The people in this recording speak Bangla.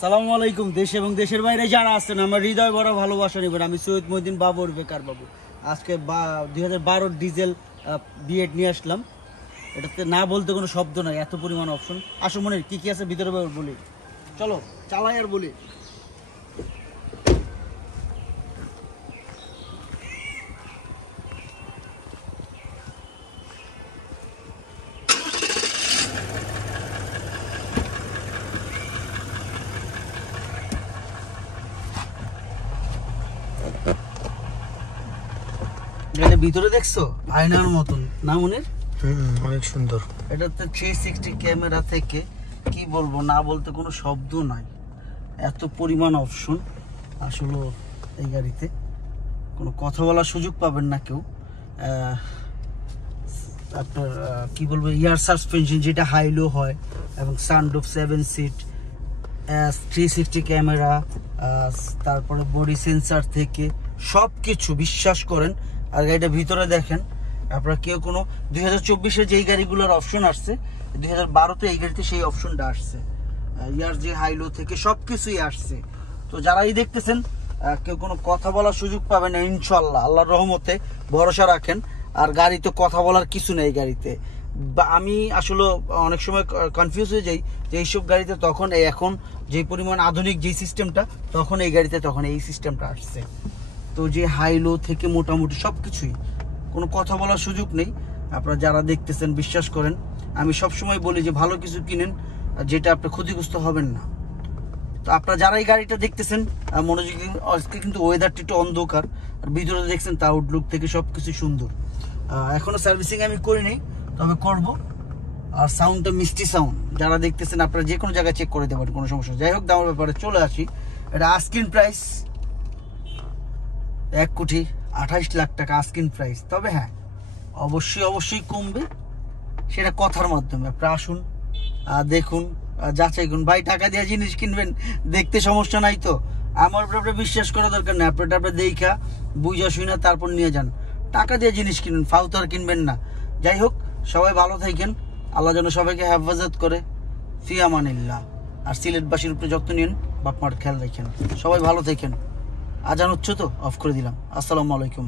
সালামু আলাইকুম। দেশ এবং দেশের বাইরে যারা আছেন আমার হৃদয় বড় ভালোবাসা নেবেন। আমি সৈয়দ মহিউদ্দিন বাবুর বেকার বাবু। আজকে 2012 ডিজেল বিএড নিয়ে আসলাম। এটাতে না বলতে কোনো শব্দ নাই, এত পরিমাণ অপশন। আসো মনে কি কি আছে ভিতরে বলি, চলো চালাই আর বলি। এটা ভিতরে দেখছো আয়নার মতন না মনের? অনেক সুন্দর। এটাতে 360 ক্যামেরা থেকে কি বলবো, না বলতে কোনো শব্দ নাই, এত পরিমাণ অপশন। আসলে এই গাড়িতে কোনো কথা বলার সুযোগ পাবেন না কেউ। আপনার কি বলবো, এয়ার সাসপেনশন যেটা হাইলো হয়, এবং সানরুফ 7 সিট, 360 ক্যামেরা, তারপরে বডি সেন্সার থেকে সব কিছু বিশ্বাস করেন। আর গাড়িটা ভিতরে দেখেন আপনারা, কেউ কোনো 2024-এ যেই গাড়িগুলোর অপশন আসছে, 2012-তে এই গাড়িতে সেই অপশনটা আসছে। ইয়ার যে হাইলো থেকে সব কিছুই আসছে। তো যারাই দেখতেছেন কেউ কোনো কথা বলার সুযোগ পাবেন না ইনশাল্লাহ, আল্লাহর রহমতে ভরসা রাখেন। আর গাড়িতে কথা বলার কিছু নেই গাড়িতে। আমি আসলে অনেক সময় কনফিউজ হয়ে যাই যে এইসব গাড়িতে তখন এখন যে পরিমাণ আধুনিক যেই সিস্টেমটা, তখন এই গাড়িতে তখন এই সিস্টেমটা আসছে। তো যে হাইলো থেকে মোটামুটি সব কিছুই, কোনো কথা বলার সুযোগ নেই। আপনারা যারা দেখতেছেন বিশ্বাস করেন, আমি সবসময় বলি যে ভালো কিছু কিনেন যেটা আপনি ক্ষতিগ্রস্ত হবেন না। তো আপনারা যারা এই গাড়িটা দেখতেছেন মনোযোগী, আজকে কিন্তু ওয়েদারটা একটু অন্ধকার, আর ভিতরে দেখছেন তা আউটলুক থেকে সব কিছু সুন্দর। এখনো সার্ভিসিং আমি করিনি, তবে করব। আর সাউন্ডটা মিষ্টি সাউন্ড, যারা দেখতেছেন আপনারা যে কোনো জায়গায় চেক করে দেবেন, কোনো সমস্যা। যাই হোক, দামের ব্যাপারে চলে আসি। এটা আস্কিং প্রাইস 1,28,00,000 টাকা আস্কিং প্রাইস। তবে হ্যাঁ, অবশ্যই কমবে, সেটা কথার মাধ্যমে। আপনারা আসুন, দেখুন, যাচাই করুন। ভাই টাকা দিয়ে জিনিস কিনবেন, দেখতে সমস্যা নাই তো, আমার উপরে আপনার বিশ্বাস করা দরকার নেই। আপনার দেখা বুঝা শুনে তারপর নিয়ে যান। টাকা দিয়ে জিনিস কিনুন, ফালতু আর কিনবেন না। যাই হোক, সবাই ভালো থাকেন, আল্লাহ যেন সবাইকে হেফাজত করে। ফি আমানিল্লাহ। আর সিলেটবাসীর উপরে যত্ন নিন, বাপ মার খেয়াল রাখেন। সবাই ভালো থাকেন। আজান হচ্ছে তো, অফ করে দিলাম। আসসালামু আলাইকুম।